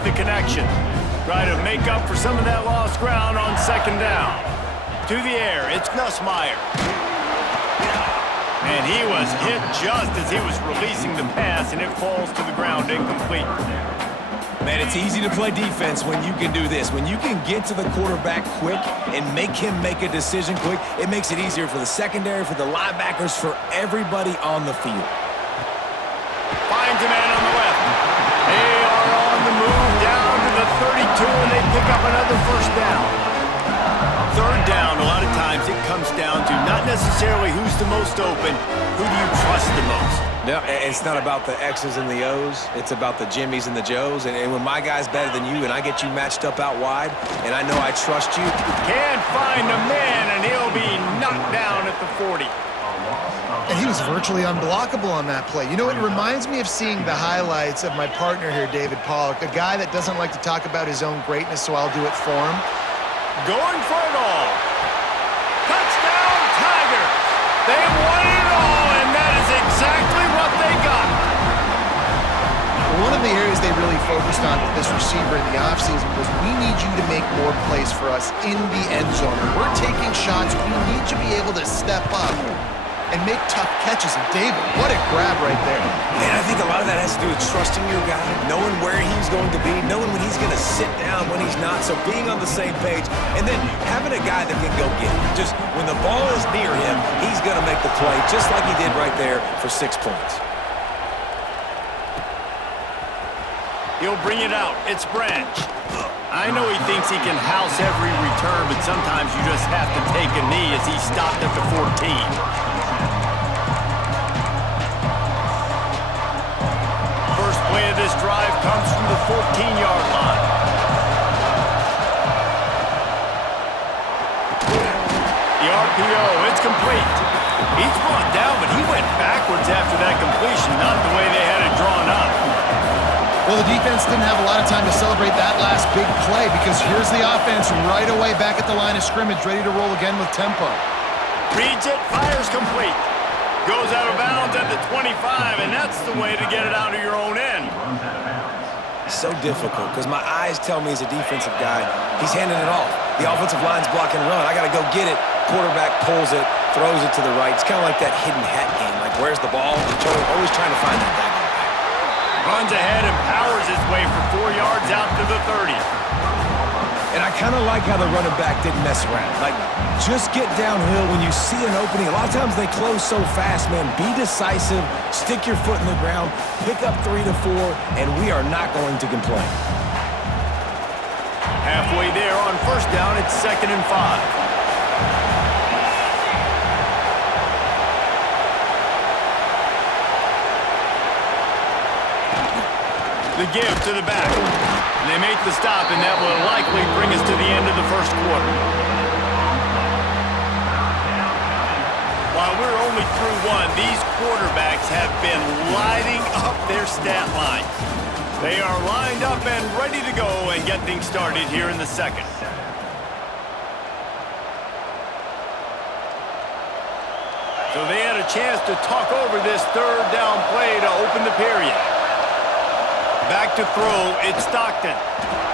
make the connection. Try to make up for some of that lost ground on second down. To the air, it's Nussmeier. And he was hit just as he was releasing the pass, and it falls to the ground incomplete. Man, it's easy to play defense when you can do this. When you can get to the quarterback quick and make him make a decision quick, it makes it easier for the secondary, for the linebackers, for everybody on the field. Finds a man on the left. They are on the move down to the 32, and they pick up another first down. Third down, a lot of times it comes down to not necessarily who's the most open, who do you trust the most? No, it's not about the X's and the O's. It's about the Jimmys and the Joes. And when my guy's better than you and I get you matched up out wide and I know I trust you. Can't find a man, and he'll be knocked down at the 40. And he was virtually unblockable on that play. You know, it reminds me of seeing the highlights of my partner here, David Pollock, a guy that doesn't like to talk about his own greatness, so I'll do it for him. Going for it all. Touchdown, Tigers! They won it all, and that is exactly what they got. One of the areas they really focused on with this receiver in the offseason was we need you to make more plays for us in the end zone. When we're taking shots, we need you to be able to step up and make tough catches. And David, what a grab right there. Man, I think a lot of that has to do with trusting your guy, knowing where he's going to be, knowing when he's going to sit down, when he's not, so being on the same page, and then having a guy that can go get it. Just when the ball is near him, he's going to make the play, just like he did right there for 6 points. He'll bring it out. It's Branch. I know he thinks he can house every return, but sometimes you just have to take a knee as he stopped at the 14. First play of this drive comes from the 14-yard line. The RPO, it's complete. He's brought down, but he went backwards after that completion, not the way they had it drawn up. Well, the defense didn't have a lot of time to celebrate that last big play because here's the offense right away back at the line of scrimmage, ready to roll again with tempo. Reads it, fires complete. Goes out of bounds at the 25, and that's the way to get it out of your own end. So difficult because my eyes tell me as a defensive guy, he's handing it off. The offensive line's blocking run. I got to go get it. Quarterback pulls it, throws it to the right. It's kind of like that hidden hat game. Like, where's the ball? You're always trying to find that guy. Runs ahead and powers his way for 4 yards out to the 30. And I kind of like how the running back didn't mess around. Like, just get downhill when you see an opening. A lot of times they close so fast, man. Be decisive, stick your foot in the ground, pick up 3 to 4, and we are not going to complain. Halfway there on first down, it's 2nd and 5. The give to the back. They make the stop, and that will likely bring us to the end of the first quarter. While we're only through one, these quarterbacks have been lighting up their stat lines. They are lined up and ready to go and get things started here in the second. So they had a chance to talk over this third down play to open the period. Back to throw, it's Stockton.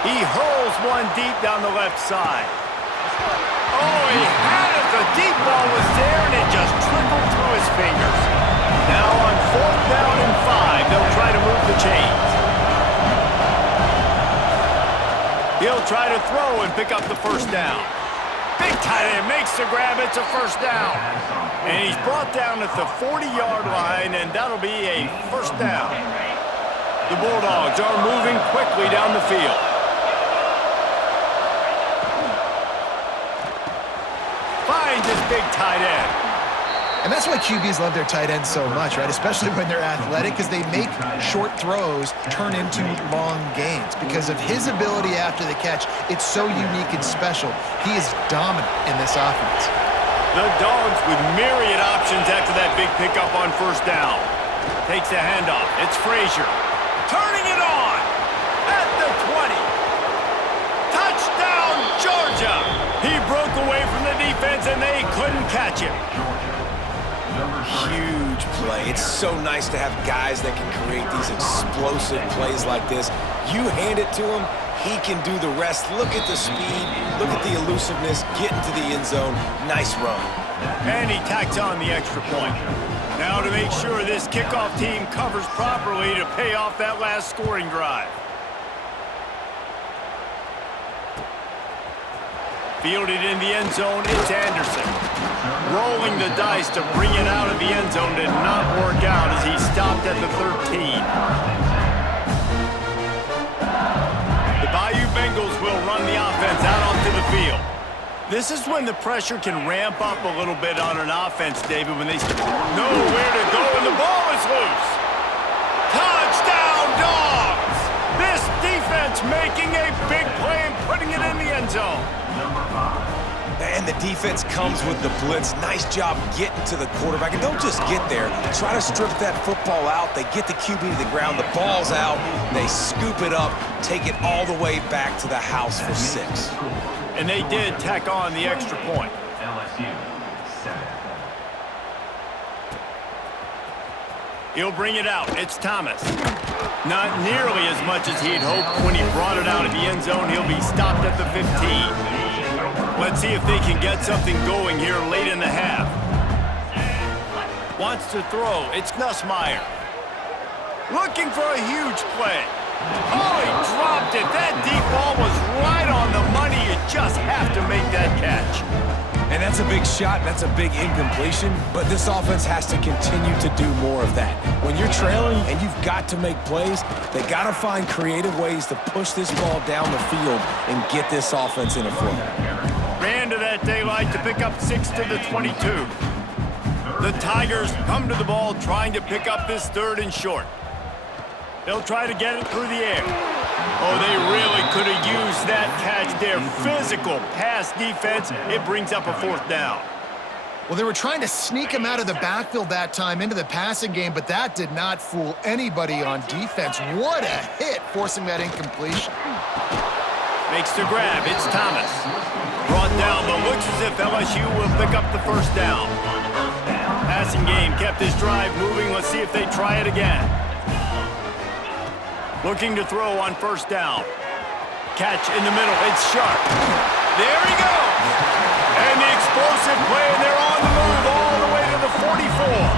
He hurls one deep down the left side. Oh, he had it. The deep ball was there, and it just trickled through his fingers. Now on 4th down and 5, they'll try to move the chains. He'll try to throw and pick up the first down. Big tight end makes the grab. It's a first down. And he's brought down at the 40-yard line, and that'll be a first down. The Bulldogs are moving quickly down the field. Finds his big tight end. And that's why QBs love their tight ends so much, right? Especially when they're athletic, because they make short throws turn into long gains. Because of his ability after the catch, it's so unique and special. He is dominant in this offense. The Dogs with myriad options after that big pickup on first down. Takes a handoff. It's Frazier. Turning it on at the 20. Touchdown, Georgia. He broke away from the defense, and they couldn't catch him. Huge play. It's so nice to have guys that can create these explosive plays like this. You hand it to him, he can do the rest. Look at the speed, look at the elusiveness, get into the end zone. Nice run. And he tacks on the extra point. Now to make sure this kickoff team covers properly to pay off that last scoring drive. Fielded in the end zone, it's Anderson. Rolling the dice to bring it out of the end zone did not work out as he stopped at the 13. The Bayou Bengals will run the offense out onto the field. This is when the pressure can ramp up a little bit on an offense, David, when they know where to go and the ball is loose. Touchdown, Dogs! This defense making a big play and putting it in the end zone. And the defense comes with the blitz. Nice job getting to the quarterback. And don't just get there. Try to strip that football out. They get the QB to the ground. The ball's out. They scoop it up, take it all the way back to the house for 6. And they did tack on the extra point. He'll bring it out. It's Thomas. Not nearly as much as he'd hoped when he brought it out of the end zone. He'll be stopped at the 15. Let's see if they can get something going here late in the half. Wants to throw. It's Nussmeier. Looking for a huge play. Oh, he dropped it. That deep ball was right on the money. You just have to make that catch. And that's a big shot, that's a big incompletion, but this offense has to continue to do more of that. When you're trailing and you've got to make plays, they got to find creative ways to push this ball down the field and get this offense in a flow. Ran to that daylight to pick up 6 to the 22. The Tigers come to the ball trying to pick up this 3rd and short. They'll try to get it through the air. Oh, they really could have used that catch there. Physical pass defense. It brings up a 4th down. Well, they were trying to sneak him out of the backfield that time into the passing game, but that did not fool anybody on defense. What a hit, forcing that incompletion. Makes the grab. It's Thomas. Brought down, but looks as if LSU will pick up the 1st down. Passing game kept this drive moving. Let's see if they try it again. Looking to throw on 1st down. Catch in the middle. It's Sharp. There he goes. And the explosive play, and they're on the move all the way to the 44.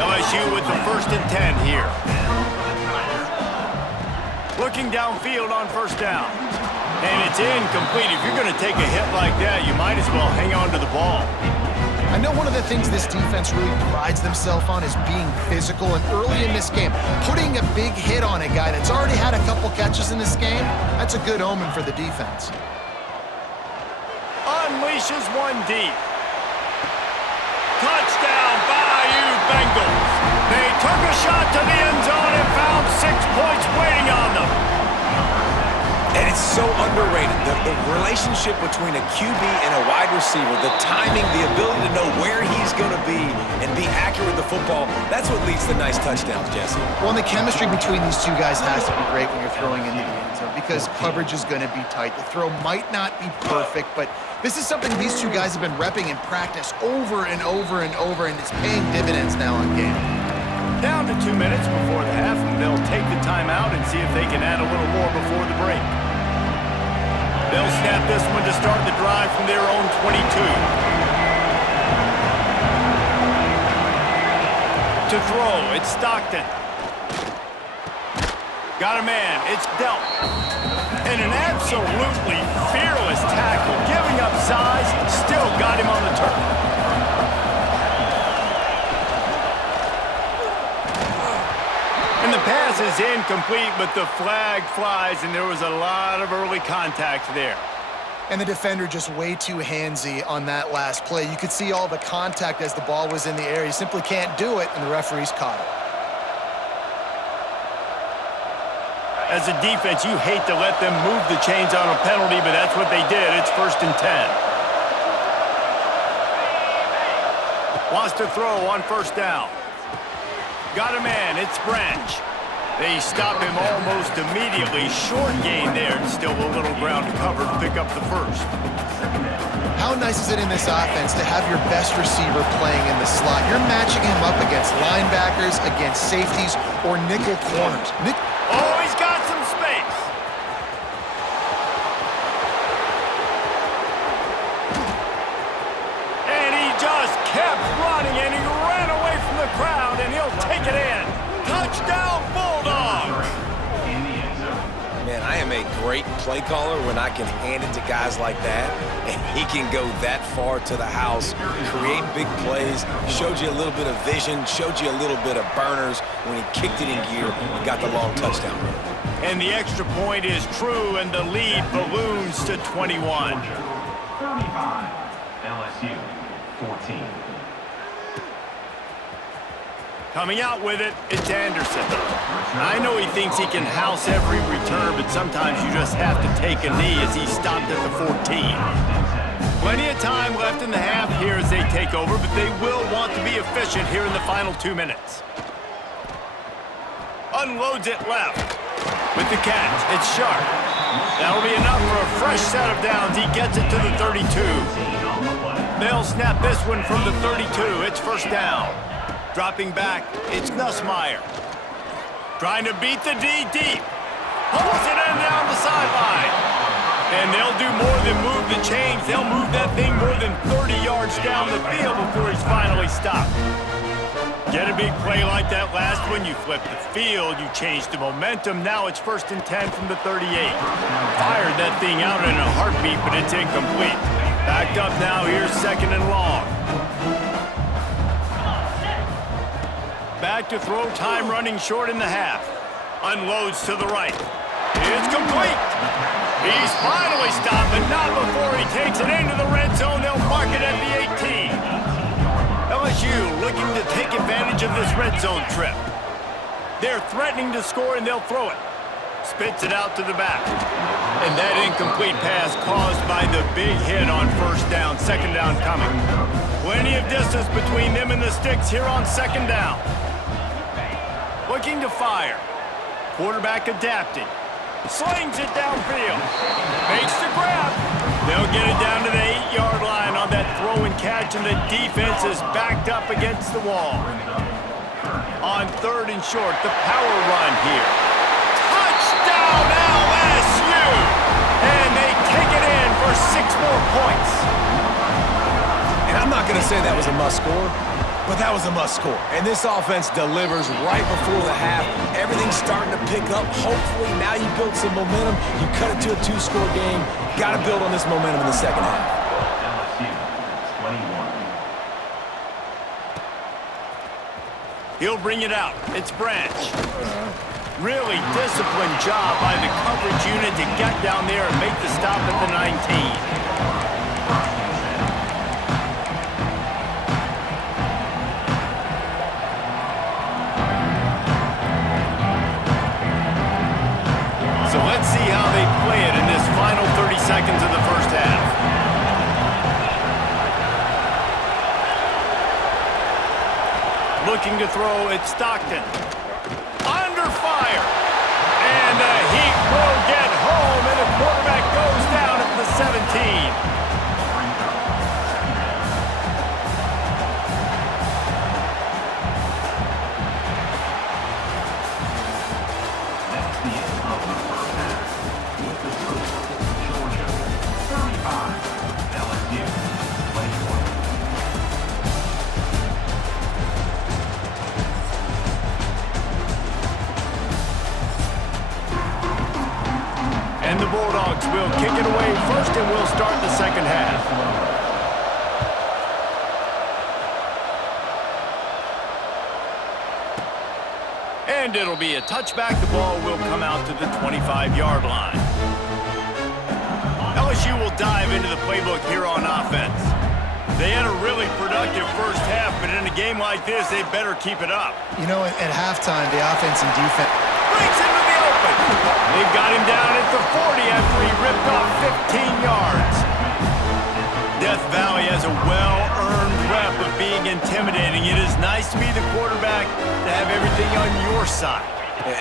LSU with the 1st and 10 here. Looking downfield on 1st down. And it's incomplete. If you're going to take a hit like that, you might as well hang on to the ball. I know one of the things this defense really prides themselves on is being physical, and early in this game, putting a big hit on a guy that's already had a couple catches in this game, that's a good omen for the defense. Unleashes one deep. Touchdown, Bayou Bengals. They took a shot to the end zone and found 6 points waiting on them. And it's so underrated. The relationship between a QB and a wide receiver, the timing, the ability to know where he's going to be and be accurate with the football, that's what leads to nice touchdowns, Jesse. Well, and the chemistry between these two guys has to be great when you're throwing into the end zone because coverage is going to be tight. The throw might not be perfect, but this is something these two guys have been repping in practice over and over and over, and it's paying dividends now on game. Down to 2 minutes before the half, and they'll take the timeout and see if they can add a little more before the break. They'll snap this one to start the drive from their own 22. To throw, it's Stockton. Got a man, it's Delp. And an absolutely fearless tackle, giving up size, still got him on the turf. And the pass is incomplete, but the flag flies, and there was a lot of early contact there. And the defender just way too handsy on that last play. You could see all the contact as the ball was in the air. He simply can't do it, and the referees caught it. As a defense, you hate to let them move the chains on a penalty, but that's what they did. It's 1st and 10. Wants to throw on 1st down. Got a man, it's Branch. They stop him almost immediately. Short gain there, and still a little ground to cover to pick up the 1st. How nice is it in this offense to have your best receiver playing in the slot? You're matching him up against linebackers, against safeties, or nickel corners. Oh, he's got some Man, I am a great play caller when I can hand it to guys like that, and he can go that far to the house, create big plays, showed you a little bit of vision, showed you a little bit of burners when he kicked it in gear and got the long touchdown run. And the extra point is true, and the lead balloons to 21. 35, LSU, 14. Coming out with it, it's Anderson. I know he thinks he can house every return, but sometimes you just have to take a knee as he stopped at the 14. Plenty of time left in the half here as they take over, but they will want to be efficient here in the final 2 minutes. Unloads it left. With the catch, it's Sharp. That'll be enough for a fresh set of downs. He gets it to the 32. They'll snap this one from the 32. It's first down. Dropping back, it's Nussmeier. Trying to beat the D deep. Pulls it in down the sideline. And they'll do more than move the chains. They'll move that thing more than 30 yards down the field before he's finally stopped. Get a big play like that last one, you flip the field, you change the momentum. Now it's 1st and 10 from the 38. Fired that thing out in a heartbeat, but it's incomplete. Backed up now, here's 2nd and long. Back to throw, time running short in the half. Unloads to the right. It's complete. He's finally stopped, but not before he takes it into the red zone. They'll mark it at the 18. LSU looking to take advantage of this red zone trip. They're threatening to score, and they'll throw it. Spits it out to the back. And that incomplete pass caused by the big hit on first down. 2nd down coming. Plenty of distance between them and the sticks here on 2nd down. Looking to fire. Quarterback adapting. Slings it downfield. Makes the grab. They'll get it down to the 8-yard line on that throw and catch, and the defense is backed up against the wall. On 3rd and short, the power run here. Touchdown LSU! And they take it in for 6 more points. And I'm not going to say that was a must-score, but that was a must-score. And this offense delivers right before the half. Everything's starting to pick up. Hopefully now you build some momentum. You cut it to a 2-score game. Got to build on this momentum in the second half. LSU, 21. He'll bring it out. It's Branch. Really disciplined job by the coverage unit to get down there and make the stop at the 19. So let's see how they play it in this final 30 seconds of the first half. Looking to throw, it's Stockton. Under fire. And the Heat will get home, and the quarterback goes down at the 17. And the Bulldogs will kick it away first, and we'll start the second half. And it'll be a touchback. The ball will come out to the 25-yard line. LSU will dive into the playbook here on offense. They had a really productive first half, but in a game like this, they better keep it up. You know, at halftime, the offense and defense... Breaks into the open. They've got him down at the 40 after he ripped off 15 yards. Death Valley has a well-earned rep of being intimidating. It is nice to be the quarterback, to have everything on your side.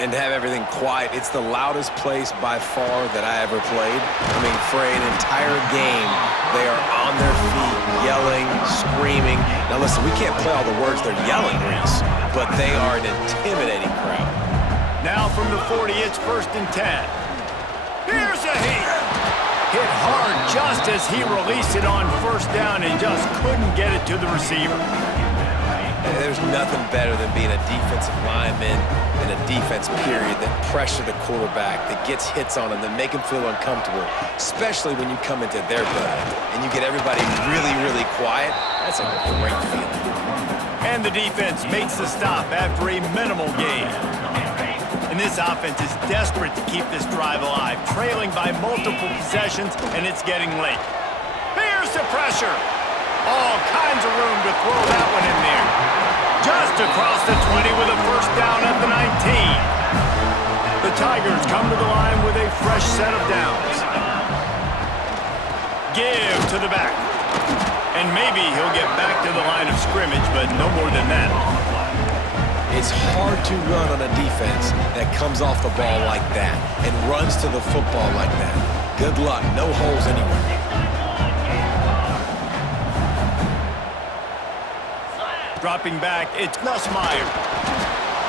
And to have everything quiet. It's the loudest place by far that I ever played. I mean, for an entire game, they are on their feet, yelling, screaming. Now listen, we can't play all the words they're yelling, Reese, but they are an intimidating crowd. Now from the 40, it's 1st and 10. Here's a Heat. Hit hard just as he released it on first down and just couldn't get it to the receiver. There's nothing better than being a defensive lineman in a defense period that pressure the quarterback, that gets hits on him, that make him feel uncomfortable, especially when you come into their building and you get everybody really, really quiet. That's a great feeling. And the defense makes the stop after a minimal gain. And this offense is desperate to keep this drive alive, trailing by multiple possessions, and it's getting late. Here's the pressure. All kinds of room to throw that one in there. Just across the 20 with a first down at the 19. The Tigers come to the line with a fresh set of downs. Give to the back. And maybe he'll get back to the line of scrimmage, but no more than that. It's hard to run on a defense that comes off the ball like that and runs to the football like that. Good luck. No holes anywhere. Dropping back, it's Nussmeier.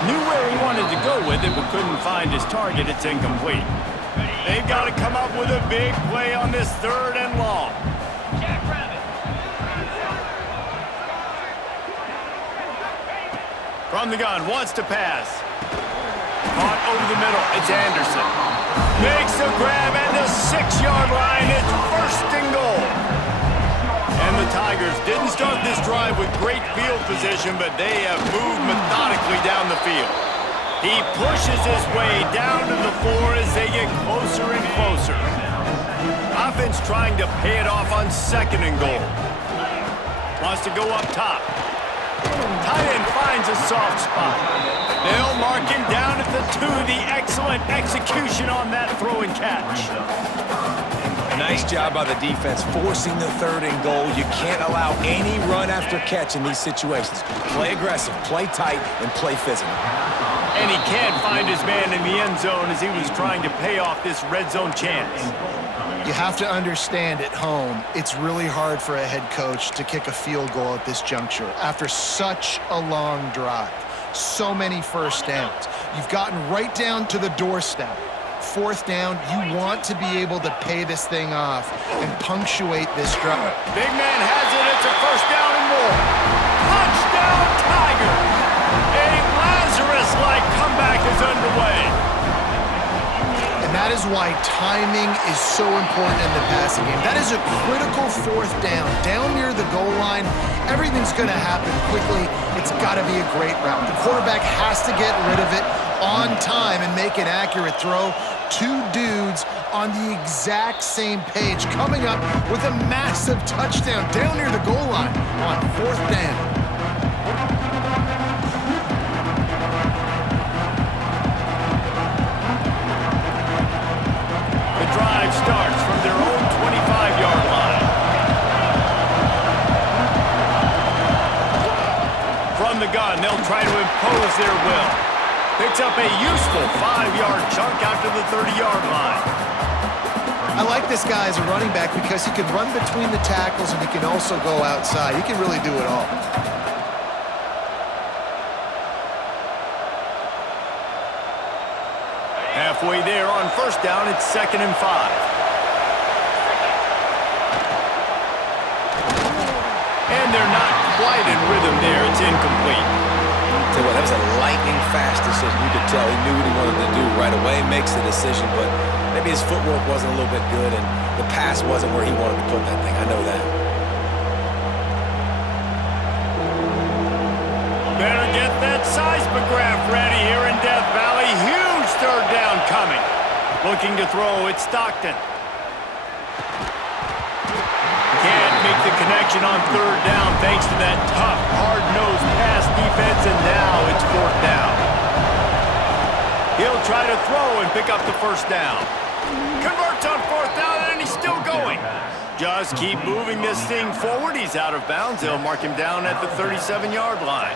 Knew where he wanted to go with it, but couldn't find his target. It's incomplete. They've got to come up with a big play on this 3rd and long. From the gun, wants to pass. Caught over the middle, it's Anderson. Makes the grab at the 6-yard line. It's 1st and goal. And the Tigers didn't start this drive with great field position, but they have moved methodically down the field. He pushes his way down to the floor as they get closer and closer. Offense trying to pay it off on 2nd and goal. Wants to go up top. Tight end finds a soft spot. They'll mark him down at the 2. The excellent execution on that throw and catch. Nice job by the defense forcing the 3rd and goal. You can't allow any run after catch in these situations. Play aggressive, play tight, and play physical. And he can't find his man in the end zone as he was trying to pay off this red zone chance. You have to understand at home, it's really hard for a head coach to kick a field goal at this juncture after such a long drive. So many first downs. You've gotten right down to the doorstep. 4th down, you want to be able to pay this thing off and punctuate this drive. Big man has it. It's a 1st down and more. Touchdown, Tigers! A Lazarus-like comeback is underway. And that is why timing is so important in the passing game. That is a critical 4th down near the goal line. Everything's going to happen quickly. It's got to be a great route. The quarterback has to get rid of it on time and make an accurate throw. 2 dudes on the exact same page, coming up with a massive touchdown down near the goal line on 4th down. The drive starts from their own 25-yard line. From the gun, they'll try to impose their will. Picks up a useful 5-yard chunk out to the 30-yard line. I like this guy as a running back because he can run between the tackles and he can also go outside. He can really do it all. Halfway there on 1st down, it's 2nd and 5. And they're not quite in rhythm there. It's incomplete. Tell you what, that was a lightning-fast decision. You could tell he knew what he wanted to do right away, makes the decision, but maybe his footwork wasn't a little bit good, and the pass wasn't where he wanted to put that thing. I know that. Better get that seismograph ready here in Death Valley. Huge 3rd down coming. Looking to throw, it's Stockton. Can't make the connection on 3rd down thanks to that tough, hard-nosed pass defense, and now it's 4th down. He'll try to throw and pick up the 1st down. Converts on 4th down, and he's still going. Just keep moving this thing forward. He's out of bounds. They'll mark him down at the 37-yard line.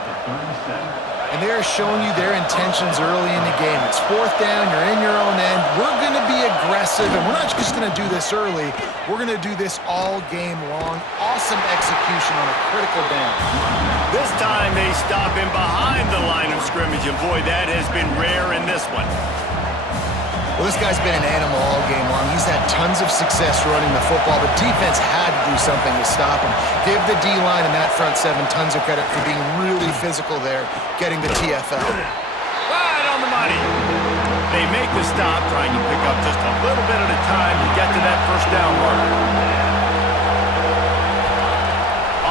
And they're showing you their intentions early in the game. It's 4th down, you're in your own end. We're going to be aggressive, and we're not just going to do this early. We're going to do this all game long. Awesome execution on a critical down. This time they stop him behind the line of scrimmage, and boy, that has been rare in this one. Well, this guy's been an animal all game long. He's had tons of success running the football. The defense had to do something to stop him. Give the D-line and that front seven tons of credit for being really physical there, getting the TFL. Right on the money. They make the stop, trying to pick up just a little bit at a time to get to that first down marker.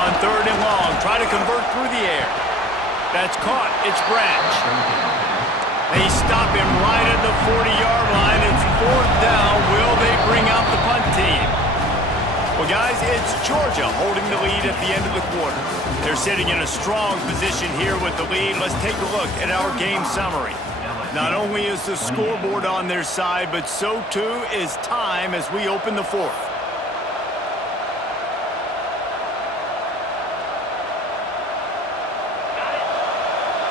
On 3rd and long, try to convert through the air. That's caught. It's Branch. They stop him right at the 40-yard line. It's 4th down. Will they bring out the punt team? Well, guys, it's Georgia holding the lead at the end of the quarter. They're sitting in a strong position here with the lead. Let's take a look at our game summary. Not only is the scoreboard on their side, but so too is time as we open the 4th.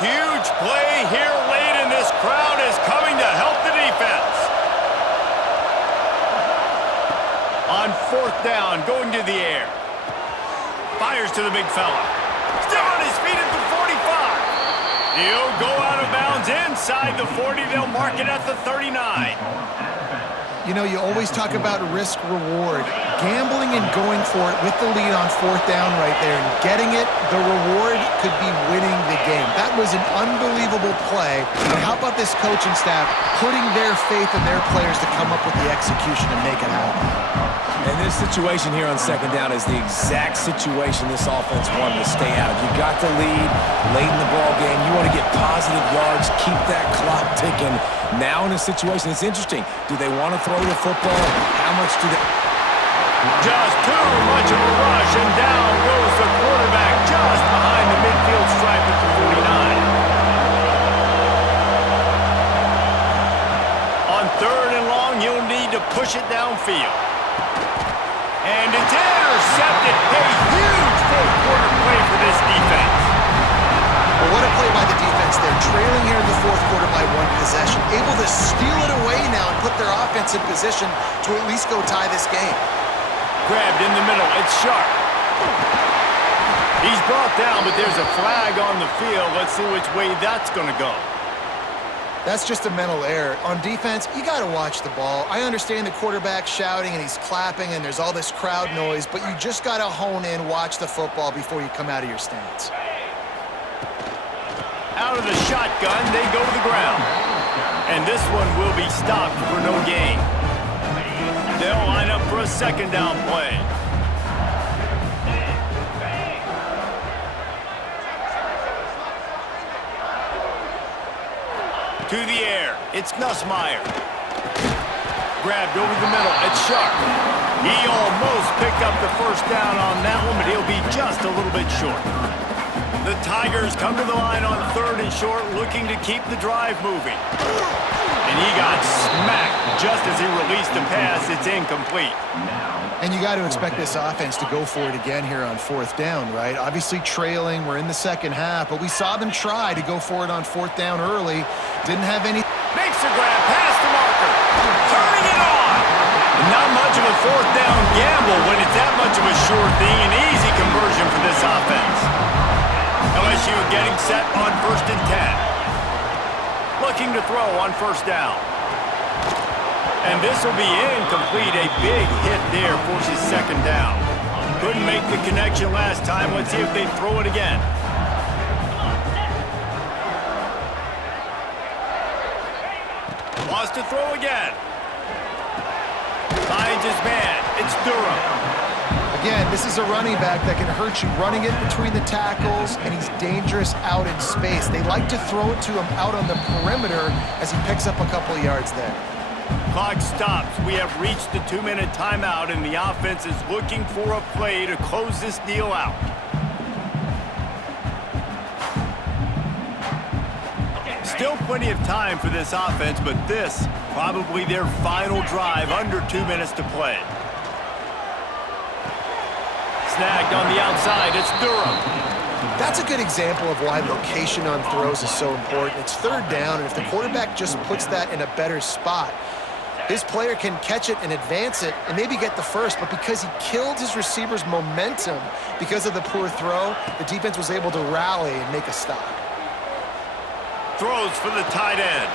Huge play here late, and this crowd is coming to help the defense. On 4th down, going to the air. Fires to the big fella. Still on his feet at the 45. He'll go out of bounds inside the 40. They'll mark it at the 39. You know, you always talk about risk-reward. Gambling and going for it with the lead on 4th down right there and getting it, the reward could be winning the game. That was an unbelievable play. And how about this coaching staff putting their faith in their players to come up with the execution and make it happen? And this situation here on 2nd down is the exact situation this offense wanted to stay out of. You got the lead late in the ball game. You want to get positive yards, keep that clock ticking. Now in a situation, it's interesting. Do they want to throw the football? How much do they... Just too much of a rush, and down goes the quarterback just behind the midfield stripe at the 49. On 3rd and long, you'll need to push it downfield. And it's intercepted. A huge 4th quarter play for this defense. Well, what a play by the defense there. Trailing here in the 4th quarter by 1 possession. Able to steal it away now and put their offense in position to at least go tie this game. Grabbed in the middle. It's Sharp. He's brought down, but there's a flag on the field. Let's see which way that's going to go. That's just a mental error. On defense, you got to watch the ball. I understand the quarterback shouting and he's clapping and there's all this crowd noise, but you just got to hone in, watch the football before you come out of your stance. Out of the shotgun, they go to the ground. And this one will be stopped for no gain. They'll line up for a 2nd down play. To the air, it's Nussmeier. Grabbed over the middle, it's Sharp. He almost picked up the 1st down on that one, but he'll be just a little bit short. The Tigers come to the line on 3rd and short, looking to keep the drive moving. And he got smacked just as he released the pass. It's incomplete. And you got to expect this offense to go for it again here on 4th down, right? Obviously trailing, we're in the 2nd half, but we saw them try to go for it on 4th down early. Didn't have any... Makes a grab, pass to Marker. Turning it on. Not much of a 4th down gamble when it's that much of a sure thing. An easy conversion for this offense. LSU getting set on 1st and 10. Looking to throw on 1st down. And this will be incomplete. A big hit there forces 2nd down. Couldn't make the connection last time. Let's see if they throw it again. Wants to throw again. Finds his man. It's Durham. Again, this is a running back that can hurt you, running it between the tackles, and he's dangerous out in space. They like to throw it to him out on the perimeter as he picks up a couple of yards there. Clock stops. We have reached the 2-minute timeout, and the offense is looking for a play to close this deal out. Still plenty of time for this offense, but this probably their final drive, under 2 minutes to play. Snagged on the outside, it's Durham. That's a good example of why location on throws is so important. It's 3rd down, and if the quarterback just puts that in a better spot, his player can catch it and advance it and maybe get the first, but because he killed his receiver's momentum because of the poor throw, the defense was able to rally and make a stop. Throws for the tight end.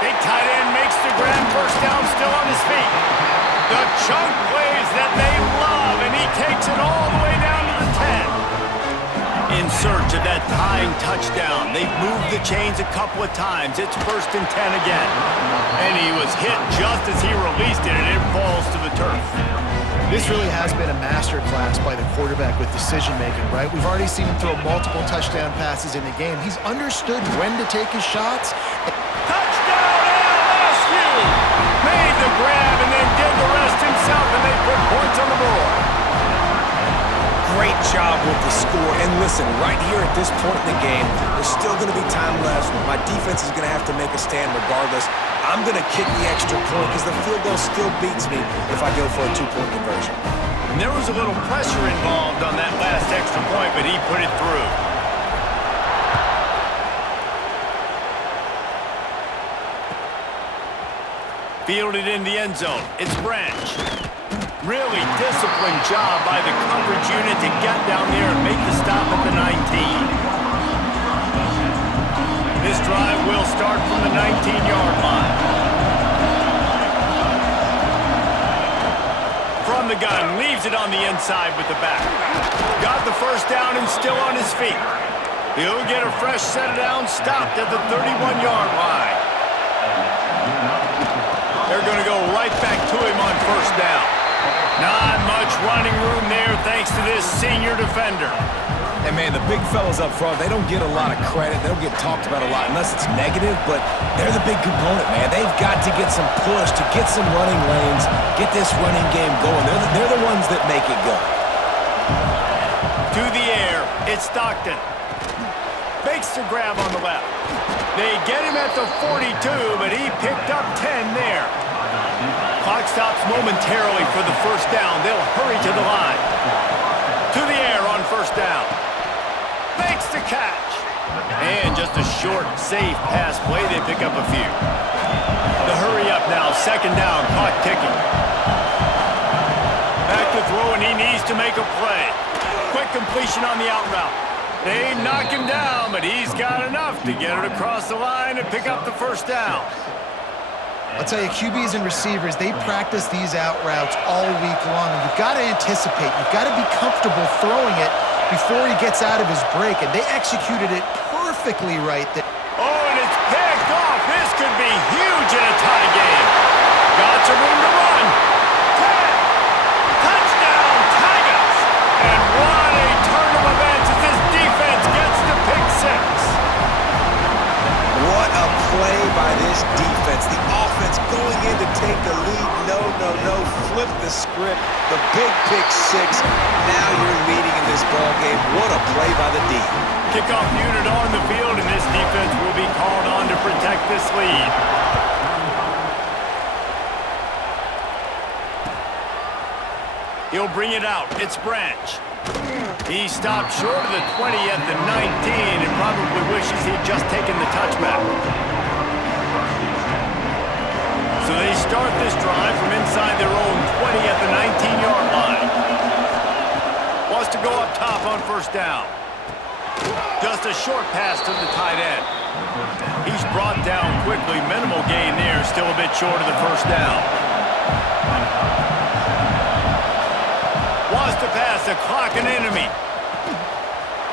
Big tight end makes the grab, 1st down, still on his feet. The chunk plays that they love, and he takes it all the way down to the 10. In search of that tying touchdown. They've moved the chains a couple of times. It's 1st and 10 again. And he was hit just as he released it, and it falls to the turf. This really has been a masterclass by the quarterback with decision-making, right? We've already seen him throw multiple touchdown passes in the game. He's understood when to take his shots. Touchdown, LSU! Made the grab and then did the rest himself, and they put points on the board. Great job with the score. And listen, right here at this point in the game, there's still going to be time left. My defense is going to have to make a stand regardless. I'm going to kick the extra point because the field goal still beats me if I go for a 2-point conversion. And there was a little pressure involved on that last extra point, but he put it through. Fielded in the end zone. It's Branch. Really disciplined job by the coverage unit to get down there and make the stop at the 19. This drive will start from the 19-yard line. From the gun, leaves it on the inside with the back. Got the first down and still on his feet. He'll get a fresh set down, stopped at the 31-yard line. They're going to go right back to him on 1st down. Not much running room there thanks to this senior defender. And, man, the big fellas up front, they don't get a lot of credit. They don't get talked about a lot unless it's negative, but they're the big component, man. They've got to get some push, to get some running lanes, get this running game going. They're the ones that make it go. To the air, it's Stockton. Makes the grab on the left. They get him at the 42, but he picked up 10 there. Clock stops momentarily for the 1st down. They'll hurry to the line. To the air on 1st down. Makes the catch. And just a short, safe pass play. They pick up a few. The hurry up now. 2nd down. Clock ticking. Back to throw, and he needs to make a play. Quick completion on the out route. They knock him down, but he's got enough to get it across the line and pick up the 1st down. I'll tell you, QBs and receivers, they practice these out routes all week long. And you've got to anticipate. You've got to be comfortable throwing it before he gets out of his break. And they executed it perfectly right there. Oh, and it's picked off. This could be huge in a tie game. Got some room to run. 10. Touchdown, Tigers. And what a turn of events as this defense gets the pick 6. What a play by this defense. The offense going in to take the lead. No. Flip the script. The big pick 6. Now you're leading in this ball game. What a play by the D. Kickoff unit on the field, and this defense will be called on to protect this lead. He'll bring it out. It's Branch. He stopped short of the 20 at the 19 and probably wishes he'd just taken the touchback. So they start this drive from inside their own 20 at the 19-yard line. Wants to go up top on 1st down. Just a short pass to the tight end. He's brought down quickly. Minimal gain there. Still a bit short of the 1st down. Wants to pass the clock, an enemy.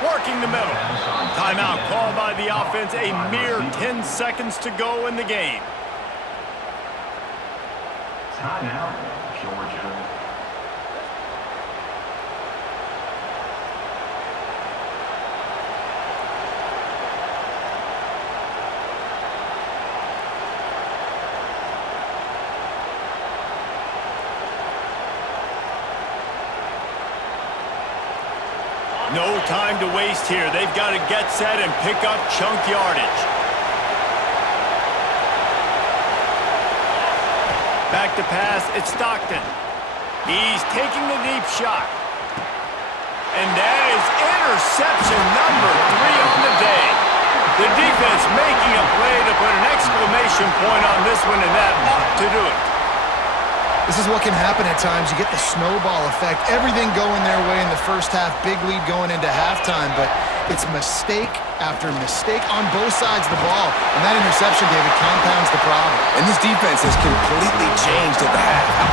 Working the middle. Timeout called by the offense. A mere 10 seconds to go in the game. Timeout, Georgia. No time to waste here. They've got to get set and pick up chunk yardage. Back to pass, it's Stockton. He's taking the deep shot. And that is interception number 3 on the day. The defense making a play to put an exclamation point on this one, and that ought to do it. This is what can happen at times. You get the snowball effect. Everything going their way in the 1st half. Big lead going into halftime, but it's mistake after mistake on both sides of the ball. And that interception, David, compounds the problem. And this defense has completely changed at the half.